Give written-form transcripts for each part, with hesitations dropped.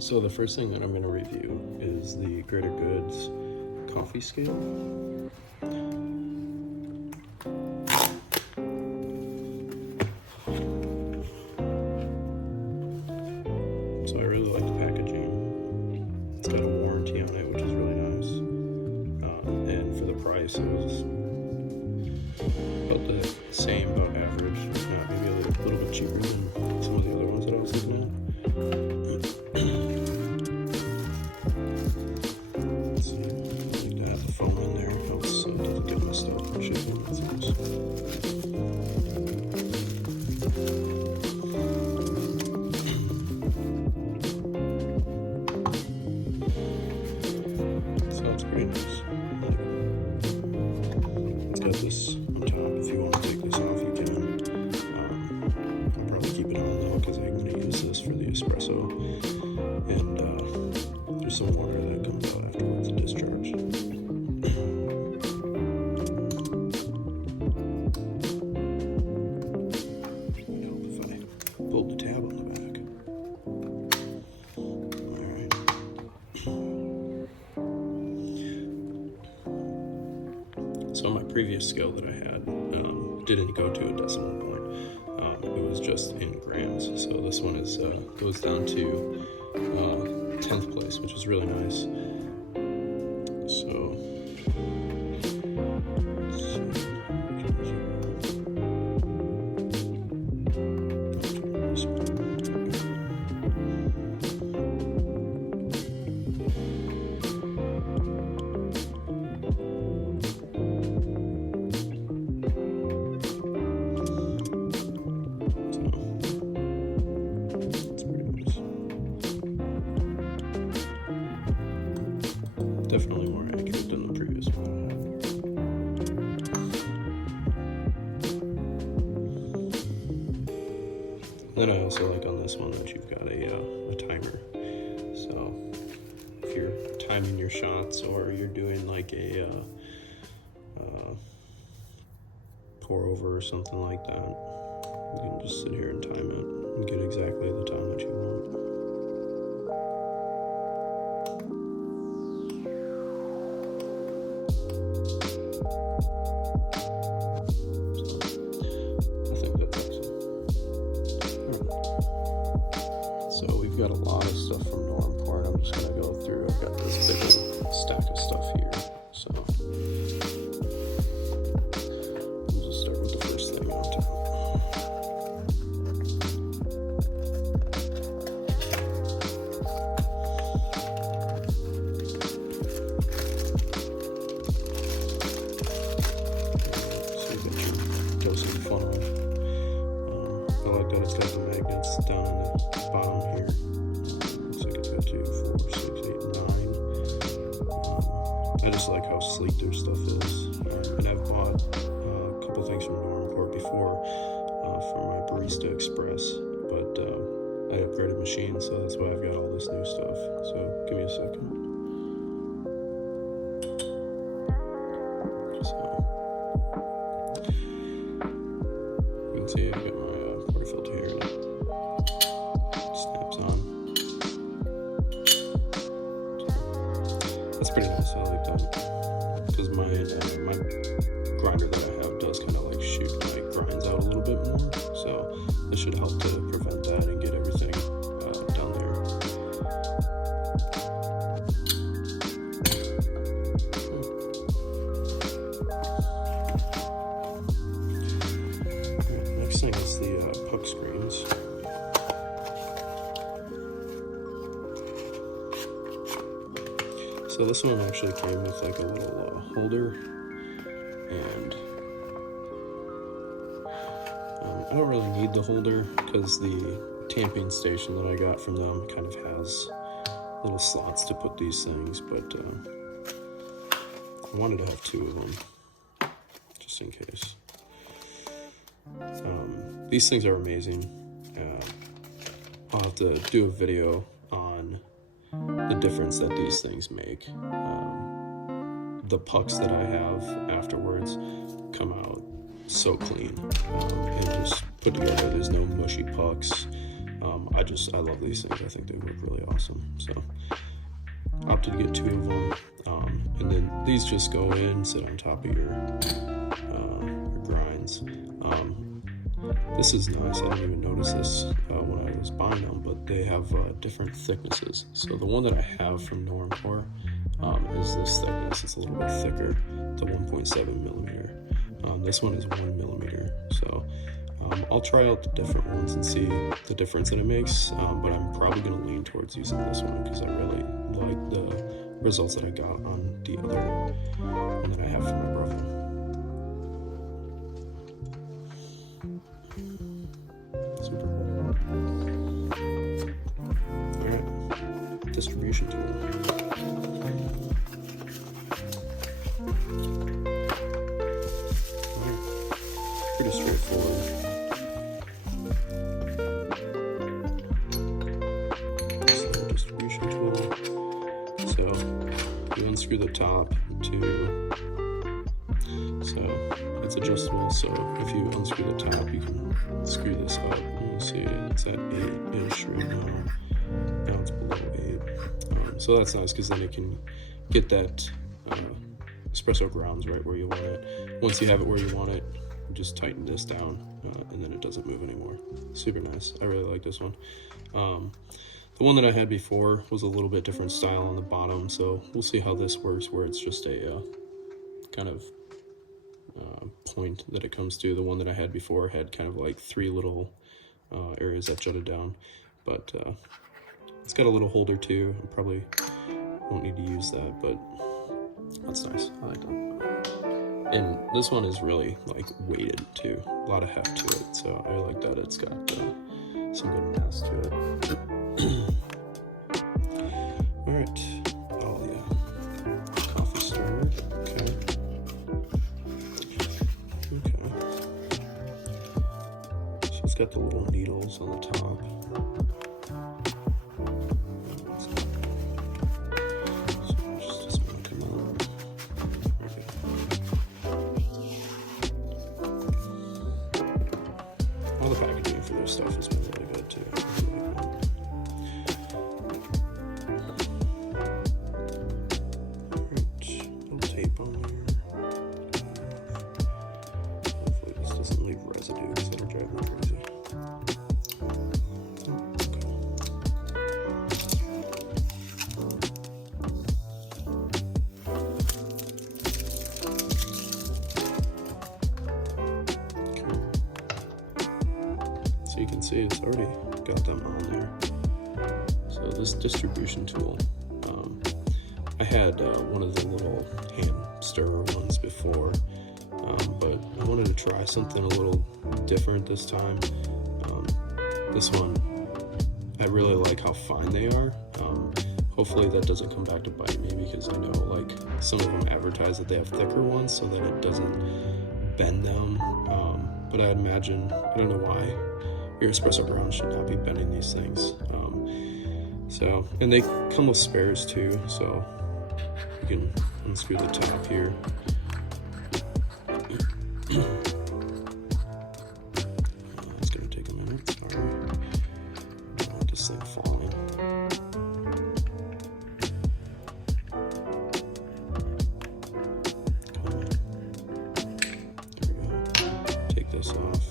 So the first thing that I'm going to review is the Greater Goods coffee scale. So I really like the packaging. It's got a warranty on it, which is really nice. And for the price, it was about the same, about average, maybe a little bit cheaper than some of the other ones that I was looking at. Let's see, I need to have the foam in there, else it doesn't get messed up when shipping. That's nice. So it's pretty nice. It's got this on top. If you want to take this off, you can. I'll probably keep it on though because I'm going to use this for the espresso. And there's some water that comes out afterwards, the discharge. It'd help if I pulled the tab on the back. Alright. So my previous scale that I had didn't go to a decimal point. It was just in grams. So this one is goes down to 10th place, which is really nice. So definitely more accurate than the previous one. Then I also like on this one that you've got a timer. So if you're timing your shots or you're doing like a pour over or something like that, you can just sit here and time it and get exactly the time that you want. So we've got a lot of stuff from Normcore, and I'm just going to go through. I've got this big stack of stuff here. So we'll just start with the first thing on top. So you've got your dosing funnel. I like that it's got the magnets down in the bottom here. Looks like it's got 2, 4, 6, 8, 9. I just like how sleek their stuff is. And I've bought a couple things from Normcore before for my Barista Express, but I upgraded machines, so that's why I've got all this new stuff. So give me a second. So you can see I've got my filter here, and it snaps on. That's pretty nice. I like that because my grinder that I have does kind of like shoot my grinds out a little bit more, so this should help to prevent that and get everything done there. Next thing is the puck screens. So this one actually came with like a little holder, and I don't really need the holder because the tamping station that I got from them kind of has little slots to put these things, but I wanted to have 2 of them just in case. These things are amazing. I'll have to do a video on the difference that these things make. The pucks that I have afterwards come out so clean and just put together. There's no mushy pucks. I love these things. I think they work really awesome. So opted to get 2 of them, and then these just go in, sit on top of your grinds. This is nice. I didn't even notice this when I was buying them, but they have different thicknesses. So the one that I have from Normcore is this thickness. It's a little bit thicker, the 1.7 millimeter. This one is 1 millimeter. So I'll try out the different ones and see the difference that it makes, but I'm probably going to lean towards using this one because I really like the results that I got on the other one that I have for my brother. Super cool. Alright, distribution tool. Pretty straightforward. Distribution tool. So you unscrew the top so it's adjustable. So if you unscrew the top, you can screw this up. And you'll see it's at 8-ish right now. Now it's below 8. So that's nice because then it can get that espresso grounds right where you want it. Once you have it where you want it, just tighten this down and then it doesn't move anymore. Super nice. I really like this one. The one that I had before was a little bit different style on the bottom, so we'll see how this works, where it's just a kind of point that it comes to. The one that I had before had kind of like 3 little areas that jutted down, but it's got a little holder too. I probably won't need to use that, but that's nice. I like that. And this one is really like weighted too, a lot of heft to it, so I like that it's got some good mass to it. Alright, oh yeah, coffee stirrer, okay. So it's got the little needles on the top. All the packaging for their stuff has been really good too. Little tape on there. Hopefully this doesn't leave residue because that'll drive me crazy. So you can see it's already got them on there. So this distribution tool, I had one of the little hand stirrer ones before, but I wanted to try something a little different this time. This one, I really like how fine they are. Hopefully that doesn't come back to bite me, because I know like some of them advertise that they have thicker ones so that it doesn't bend them. But I imagine, I don't know why, your espresso ground should not be bending these things. And they come with spares too, so you can unscrew the top here. It's gonna take a minute, sorry. This thing falling. There we go. Take this off.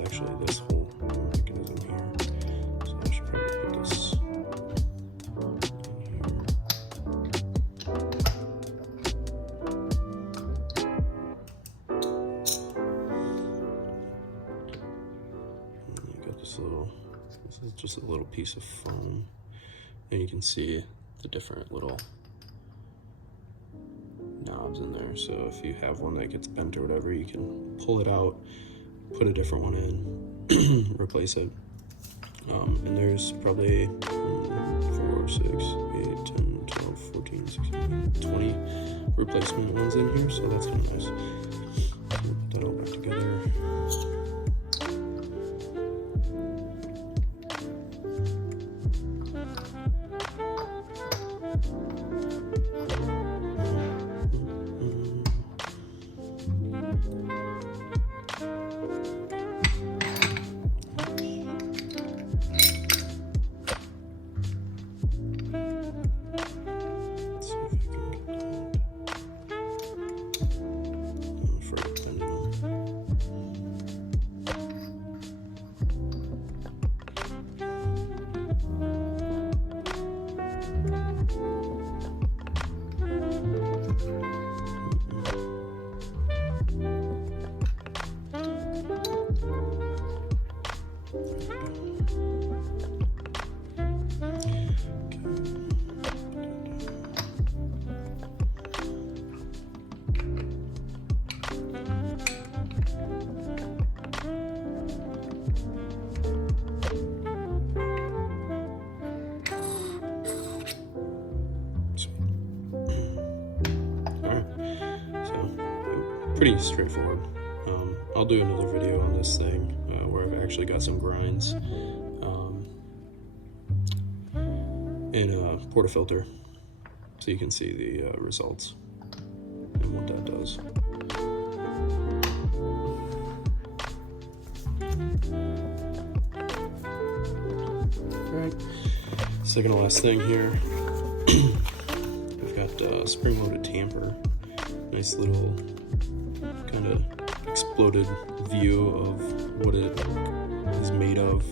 Actually this whole mechanism here, so I should probably put this in here. And you got this is just a little piece of foam, and you can see the different little knobs in there. So if you have one that gets bent or whatever, you can pull it out, put a different one in, replace it. And there's probably 4, 6, 8, 10, 12, 14, 16, 20 replacement ones in here, so that's kind of nice. So we'll put that all back together. Pretty straightforward. I'll do another video on this thing where I've actually got some grinds in a portafilter, so you can see the results and what that does. Alright, second to last thing here, we've got spring-loaded tamper. Nice little kind of exploded view of what it is made of,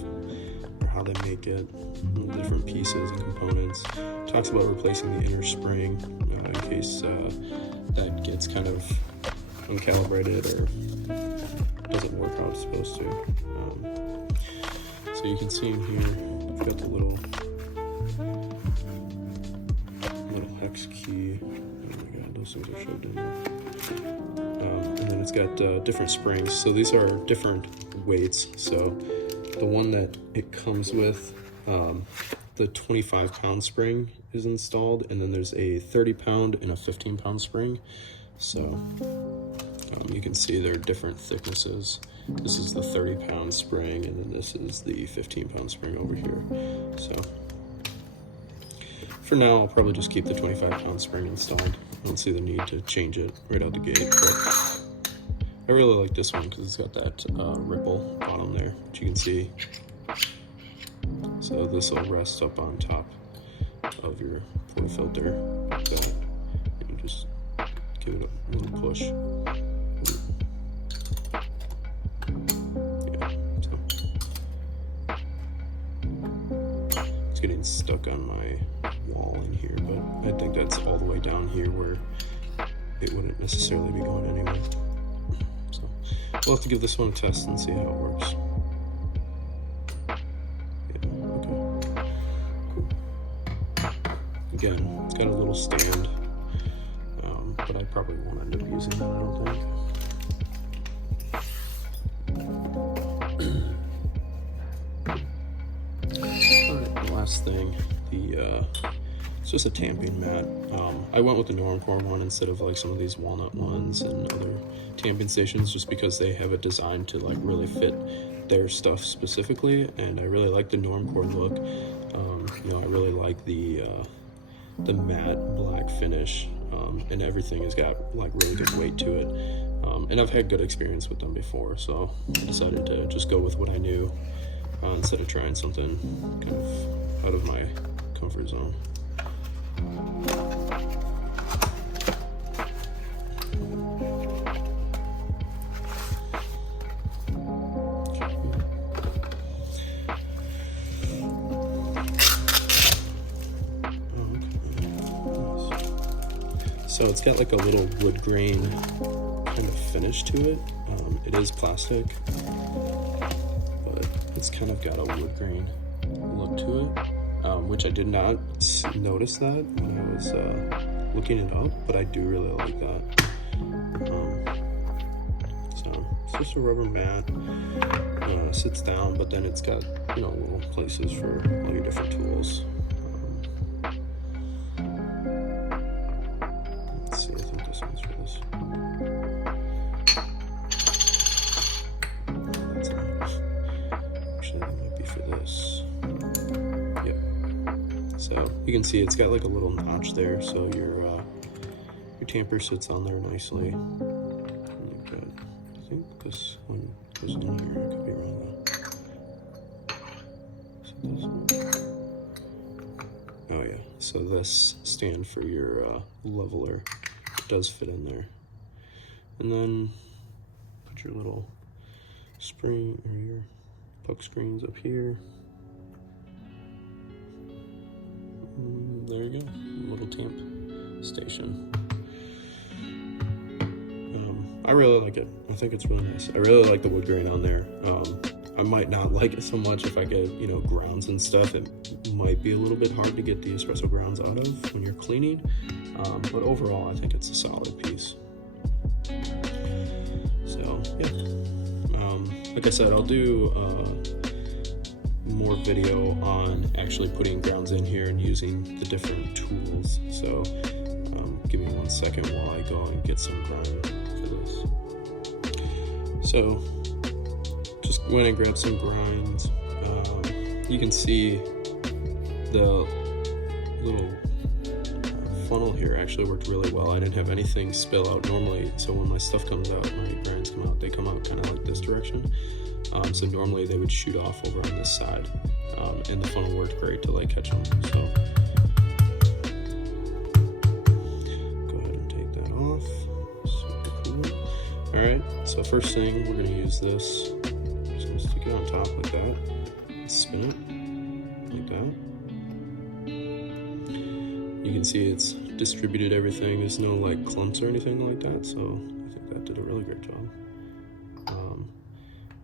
or how they make it, the different pieces and components. Talks about replacing the inner spring in case that gets kind of uncalibrated or doesn't work how it's supposed to. So you can see in here, we've got the little hex key. Oh my god, those things are shoved in there. And then it's got different springs. So these are different weights. So the one that it comes with, the 25-pound spring is installed, and then there's a 30-pound and a 15-pound spring. So you can see they're different thicknesses. This is the 30-pound spring, and then this is the 15-pound spring over here. So for now, I'll probably just keep the 25-pound spring installed. I don't see the need to change it right out the gate, but I really like this one because it's got that ripple bottom there, which you can see. So this will rest up on top of your portafilter like that. And just give it a little push. Yeah, so it's getting stuck on my wall in here, but I think that's all the way down here where it wouldn't necessarily be going anyway. So we'll have to give this one a test and see how it works. Yeah, okay. Cool. Again, it's got a little stand, but I probably won't end up using that, I don't think. Alright, the last thing, it's just a tamping mat. I went with the Normcore one instead of like some of these walnut ones and other tamping stations, just because they have it designed to like really fit their stuff specifically, and I really like the Normcore look. You know, I really like the matte black finish, and everything has got like really good weight to it. And I've had good experience with them before, so I decided to just go with what I knew instead of trying something kind of out of my comfort zone. So it's got like a little wood grain kind of finish to it. It is plastic, but it's kind of got a wood grain look to it, which I did not notice that when I was looking it up, but I do really like that. So it's just a rubber mat, sits down, but then it's got, you know, little places for all your different tools. you can see it's got like a little notch there, so your tamper sits on there nicely. Like that. I think this one goes in here. I could be wrong though. So this one. Oh yeah. So this stand for your leveler does fit in there, and then put your little spring or your puck screens up here. There you go, little tamp station. I really like it. I think it's really nice. I really like the wood grain on there. I might not like it so much if I get, you know, grounds and stuff. It might be a little bit hard to get the espresso grounds out of when you're cleaning. But overall, I think it's a solid piece. So, yeah. Like I said, I'll do more video on actually putting grounds in here and using the different tools. So, give me 1 second while I go and get some grind for this. So, just went and grabbed some grinds. You can see the little funnel here actually worked really well. I didn't have anything spill out normally, so when my stuff comes out, my grinds come out, they come out kind of like this direction. So normally they would shoot off over on this side, and the funnel worked great to like catch them. So go ahead and take that off. Super cool. All right, so first thing, we're gonna use this. Just gonna stick it on top like that, and spin it like that. You can see it's distributed everything. There's no like clumps or anything like that, so I think that did a really great job.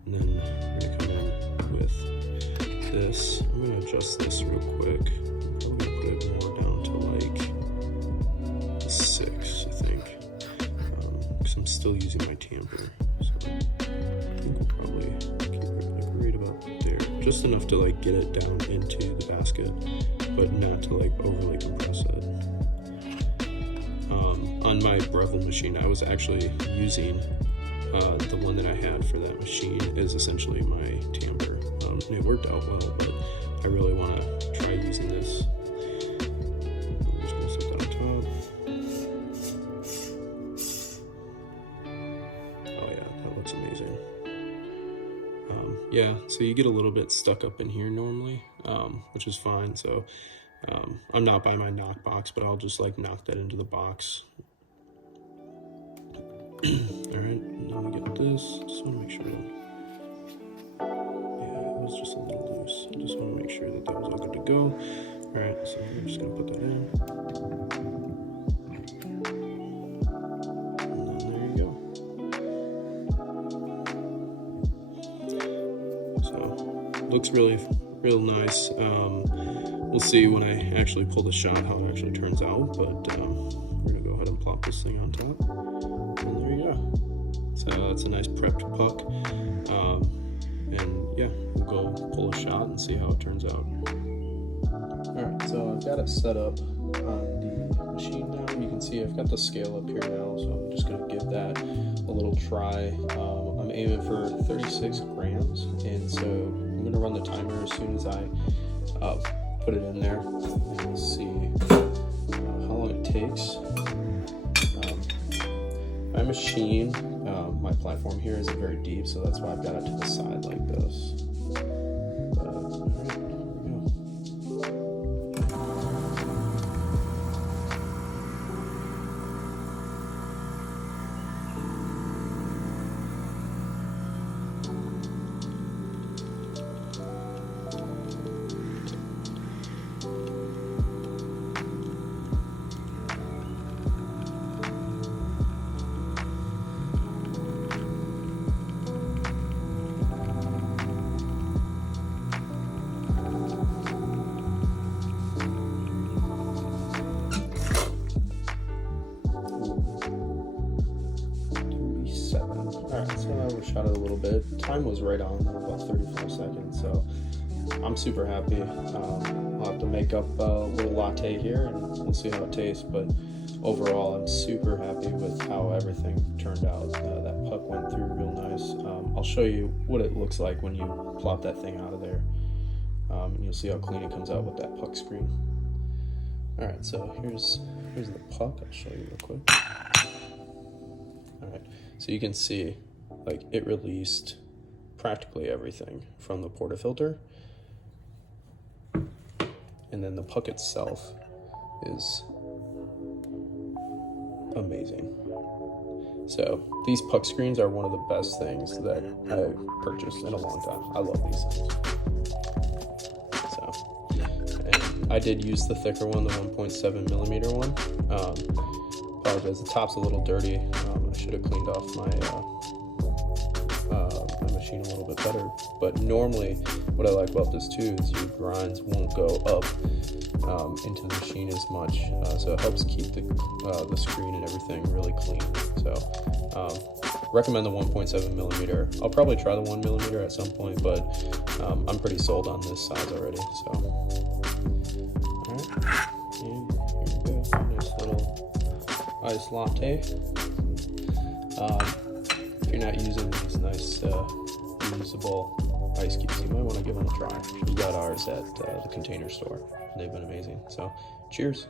And then we're gonna come in with this. I'm gonna adjust this real quick. I'm probably gonna put it more down to like 6, I think, because I'm still using my tamper. So I think I'll probably keep it like right about there, just enough to like get it down into the basket, but not to like overly compress it. On my Breville machine, I was actually using the one that I had for that machine is essentially my tamper. And it worked out well, but I really want to try using this. I'm just going to set that on top. Oh yeah, that looks amazing. Yeah, so you get a little bit stuck up in here normally, which is fine. So I'm not by my knock box, but I'll just like knock that into the box. Alright, now we get this. Just want to make sure that, yeah, it was just a little loose. I just want to make sure that that was all good to go. Alright, so I'm just going to put that in. And then there you go. So, looks really, real nice. We'll see when I actually pull the shot how it actually turns out, but we're going to go ahead and plop this thing on top. And there you go. So that's a nice prepped puck. And yeah, we'll go pull a shot and see how it turns out. Alright, so I've got it set up on the machine now. You can see I've got the scale up here now, so I'm just going to give that a little try. I'm aiming for 36 grams, and so I'm going to run the timer as soon as I put it in there, and we'll see how long it takes. My machine, my platform here isn't very deep, so that's why I've got it to the side like this. But, all right, here we go. Shot it a little bit. Time was right on, about 34 seconds, so I'm super happy. I'll have to make up a little latte here and we'll see how it tastes, but overall I'm super happy with how everything turned out. That puck went through real nice. I'll show you what it looks like when you plop that thing out of there, and you'll see how clean it comes out with that puck screen. All right, so here's the puck. I'll show you real quick. All right, so you can see, like, it released practically everything from the portafilter, and then the puck itself is amazing. So these puck screens are one of the best things that I've purchased in a long time. I love these things. So, and I did use the thicker one, the 1.7 millimeter one. Apologize, the top's a little dirty. I should have cleaned off my machine a little bit better. But normally, what I like about this too is your grinds won't go up into the machine as much, so it helps keep the screen and everything really clean. So recommend the 1.7 millimeter. I'll probably try the 1 millimeter at some point, but I'm pretty sold on this size already. So all right, and here we go, nice little iced latte. If you're not using these nice reusable ice cubes, you might want to give them a try. We got ours at the Container Store. They've been amazing. So, cheers.